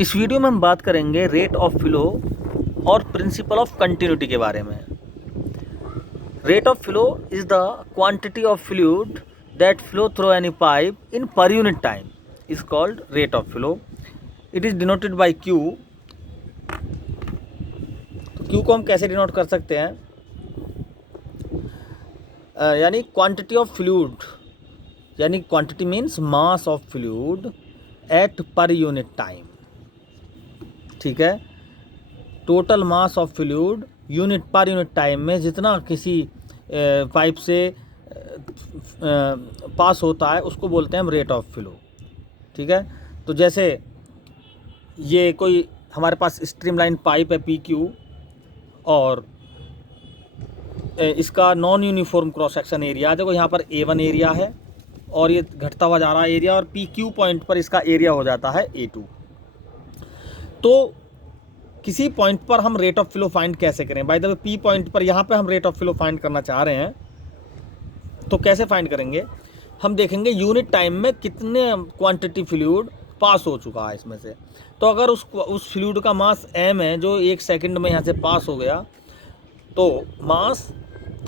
इस वीडियो में हम बात करेंगे रेट ऑफ फ्लो और प्रिंसिपल ऑफ कंटिन्यूटी के बारे में। Rate of flow is the quantity of fluid that flow through any pipe in per unit time is called rate of flow. It is denoted by Q. Q को हम कैसे denote कर सकते हैं? यानी क्वांटिटी ऑफ फ्लूइड, यानी quantity means mass of fluid at per unit time. ठीक है, total mass of fluid unit पर यूनिट टाइम में जितना किसी पाइप से पास होता है उसको बोलते हैं हम रेट ऑफ फ्लो। ठीक है, तो जैसे ये कोई हमारे पास स्ट्रीमलाइन पाइप है पी क्यू और इसका non uniform cross section area, देखो यहाँ पर A1 एरिया है और ये घटता हुआ जा रहा है एरिया, और पी क्यू पॉइंट पर इसका एरिया हो जाता है A2। तो किसी पॉइंट पर हम रेट ऑफ फ्लो फाइंड कैसे करें? By the way P point पर यहाँ पे हम रेट ऑफ फ्लो फाइंड करना चाह रहे हैं, तो कैसे फाइंड करेंगे? हम देखेंगे यूनिट टाइम में कितने क्वांटिटी फ्लूइड पास हो चुका है इसमें से। तो अगर उस फ्लूइड का मास m है जो 1 सेकंड में यहाँ से पास हो गया, तो मास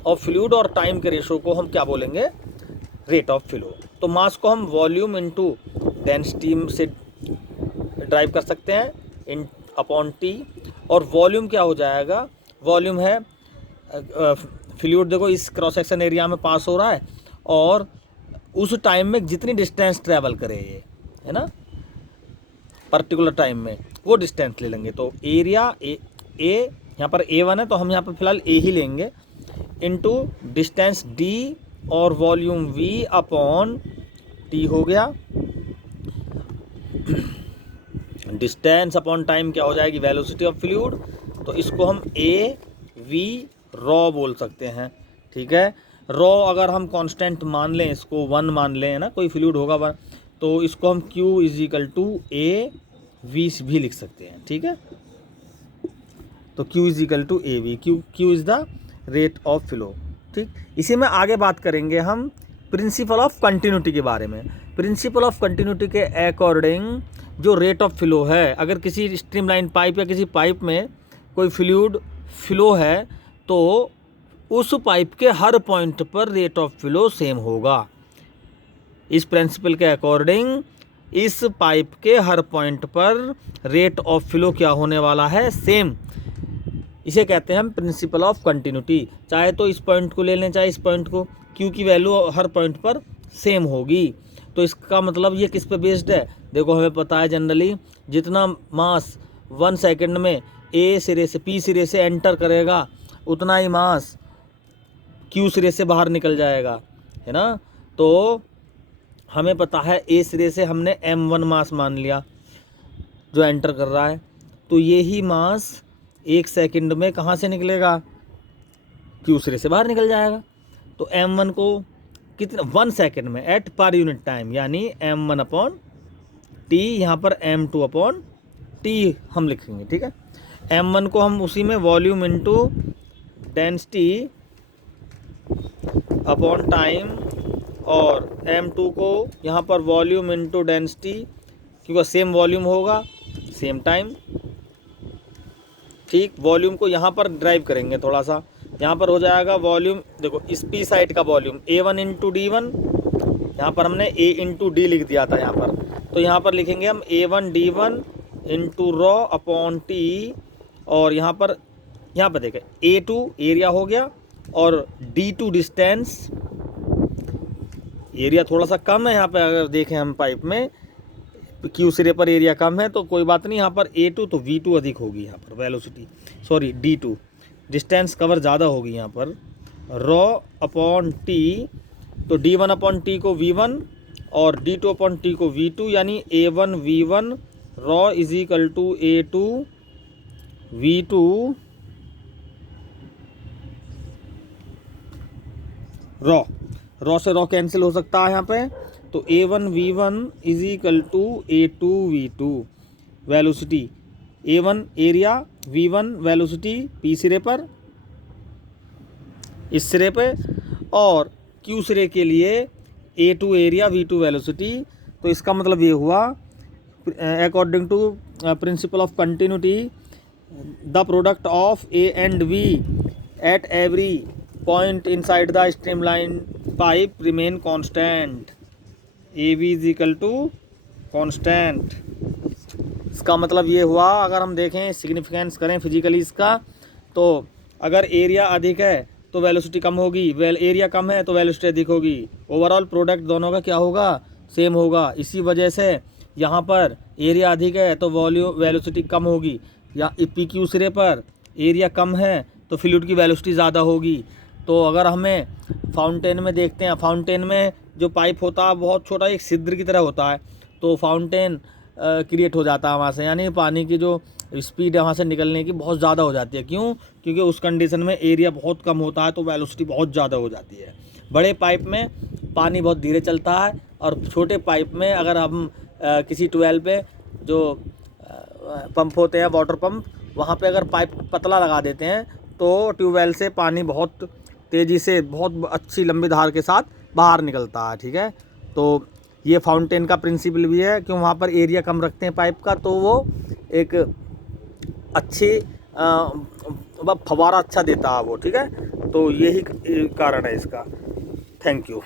ऑफ फ्लूइड और टाइम के रेशो को हम क्या बोलेंगे? Rate of flow. तो मास को हम वॉल्यूम इनटू डेंसिटी से ड्राइव कर सकते हैं इन अपॉन टी, और वॉल्यूम क्या हो जाएगा? वॉल्यूम है फ्लूइड, देखो इस क्रॉस सेक्शन एरिया में पास हो रहा है और उस टाइम में जितनी डिस्टेंस ट्रैवल करे ये, है ना, पर्टिकुलर टाइम में वो डिस्टेंस ले लेंगे। तो एरिया ए यहाँ पर A1 है तो हम यहाँ पर फिलहाल A ही लेंगे, इनटू डिस्टेंस D और वॉल्यूम V अपॉन T हो गया। डिस्टेंस अपॉन टाइम क्या हो जाएगी? Velocity of fluid. तो इसको हम AV रॉ बोल सकते हैं। ठीक है, रॉ अगर हम कांस्टेंट मान लें, इसको 1 मान लें, है ना, कोई फ्लूइड होगा 1, तो इसको हम Q is equal to AV भी लिख सकते हैं। ठीक है, तो Q is equal to AV, Q is the rate of flow. ठीक, इसी में आगे बात करेंगे हम प्रिंसिपल ऑफ कंटिन्यूटी के बारे में। प्रिंसिपल ऑफ कंटिन्यूटी के अकॉर्डिंग जो रेट ऑफ फ्लो है, अगर किसी स्ट्रीमलाइन पाइप या किसी पाइप में कोई फ्लूइड फ्लो है तो उस पाइप के हर पॉइंट पर रेट ऑफ फ्लो सेम होगा। इस प्रिंसिपल के अकॉर्डिंग इस पाइप के हर पॉइंट पर रेट ऑफ फ्लो क्या होने वाला है? सेम। इसे कहते हैं हम प्रिंसिपल ऑफ कंटिन्यूटी। चाहे तो इस पॉइंट को ले लें चाहे इस पॉइंट को, क्यू की वैल्यू हर पॉइंट पर सेम होगी। तो इसका मतलब ये किस पे बेस्ड है? देखो हमें पता है जनरली जितना मास 1 सेकंड में A सिरे से P सिरे से एंटर करेगा उतना ही मास Q सिरे से बाहर निकल जाएगा, है ना। तो हमें पता है A सिरे से हमने M1 मास मान लिया जो एंटर कर रहा है, तो ये ही मास 1 सेकंड में कहाँ से निकलेगा? Q सिरे से बाहर निकल जाएगा। तो M1 को कितना 1 सेकंड में एट पर यूनिट टाइम, यानी M1 अपॉन T, यहाँ पर M2 अपॉन T हम लिखेंगे। ठीक है, M1 को हम उसी में volume into density upon time, और M2 को यहाँ पर वॉल्यूम इनटू डेंसिटी, क्योंकि सेम वॉल्यूम होगा सेम टाइम। ठीक, वॉल्यूम को यहाँ पर ड्राइव करेंगे थोड़ा सा, यहाँ पर हो जाएगा वॉल्यूम, देखो इस पी साइड का वॉल्यूम A1 इंटू D1, यहाँ पर हमने A इंटू D लिख दिया था यहाँ पर, तो यहाँ पर लिखेंगे हम A1 D1 into raw upon T, और यहाँ पर देखें A2 एरिया हो गया और D2 डिस्टेंस, एरिया थोड़ा सा कम है यहाँ पर, अगर देखें हम पाइप में Q सिरे पर एरिया कम है तो कोई बात नहीं, यहाँ पर A2 तो V2 अधिक होगी, यहाँ पर velocity sorry D2 distance cover ज़्यादा होगी यहाँ पर, रॉ अपॉन T, तो D1 अपॉन T को V1 और D2 अपॉन T को V2, यानी A1 V1 rho is equal to A2 V2 rho से रॉ कैंसिल हो सकता है यहाँ पे, तो A1 V1 is equal to A2 V2। Velocity A1 area, V1 velocity P सिरे पर, इस सिरे पे, और Q सिरे के लिए A2 एरिया V2 वेलोसिटी। तो इसका मतलब ये हुआ according to principle of continuity, the product of A and V at every point inside the streamline pipe remain constant. AB is equal to constant. इसका मतलब ये हुआ, अगर हम देखें सिग्निफिकेंस करें फिजिकली इसका, तो अगर एरिया अधिक है तो वेलोसिटी कम होगी, एरिया कम है तो वेलोसिटी अधिक होगी। ओवरऑल प्रोडक्ट दोनों का क्या होगा, सेम होगा। इसी वजह से यहाँ पर एरिया अधिक है तो वेलोसिटी कम होगी, या पी क्यू सिरे पर एरिया कम है तो फ्लूइड की वेलोसिटी ज़्यादा होगी। तो अगर हमें फाउंटेन में देखते हैं, फाउंटेन में जो पाइप होता है बहुत छोटा, एक छिद्र की तरह होता है, तो फाउंटेन क्रिएट हो जाता है वहाँ से, यानी पानी की जो स्पीड है वहाँ से निकलने की बहुत ज़्यादा हो जाती है। क्यों? क्योंकि उस कंडीशन में एरिया बहुत कम होता है तो वेलोसिटी बहुत ज़्यादा हो जाती है। बड़े पाइप में पानी बहुत धीरे चलता है, और छोटे पाइप में अगर हम किसी ट्यूबवेल पे जो पंप होते हैं वाटर पंप, वहाँ पे अगर पाइप पतला लगा देते हैं तो ट्यूबवेल से पानी बहुत तेज़ी से बहुत अच्छी लंबी धार के साथ बाहर निकलता है। ठीक है, तो ये फाउंटेन का प्रिंसिपल भी है, क्यों वहाँ पर एरिया कम रखते हैं पाइप का, तो वो एक अच्छी फव्वारा अच्छा देता है वो। ठीक है, तो यही कारण है इसका। Thank you.